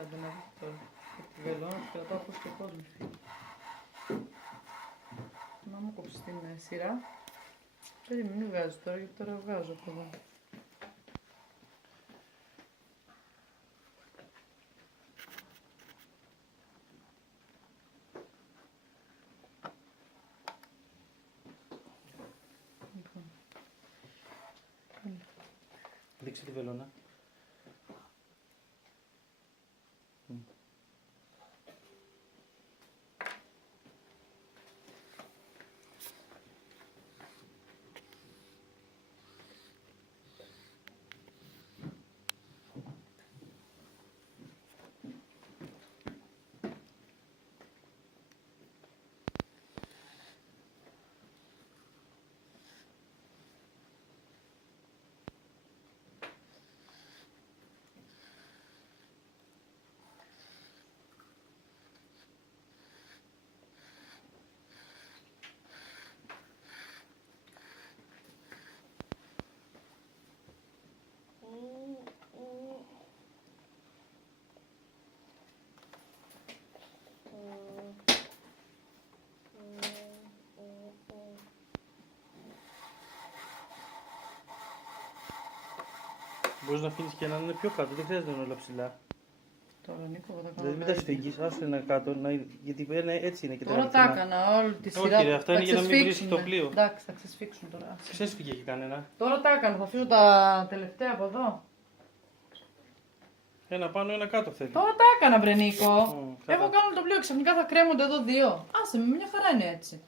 Άντε να δείτε τώρα. Τη βελόνα και κρατάω πώς και κόσμο. Να μου κόψεις την σειρά. Περίμενε, μην βγάζω τώρα, γιατί τώρα βγάζω από εδώ. Δείξε τη βελόνα. Μπορείς να αφήνεις και να είναι πιο κάτω, δεν χρειάζεται να είναι όλα ψηλά. Τώρα Νίκο, θα κάνω. Δηλαδή μην τα σφίγγεις, άσου ένα κάτω, γιατί έτσι είναι και Τώρα τα έκανα όλη τη σειρά. Όχι ρε, αυτά είναι για να μην βρίσκει το πλοίο. Εντάξει, θα ξεσφίξουν τώρα. Ξέσφυγε και κανένα. Τώρα τα έκανα, θα αφήσω τα τελευταία από εδώ. Ένα πάνω, ένα κάτω θέλει. Τώρα τα έκανα, βρε Νίκο. Καλά. Έχω κάνει το πλοίο, ξαφνικά θα κρέμονται εδώ δύο. Άσε με, μια χαρά είναι έτσι.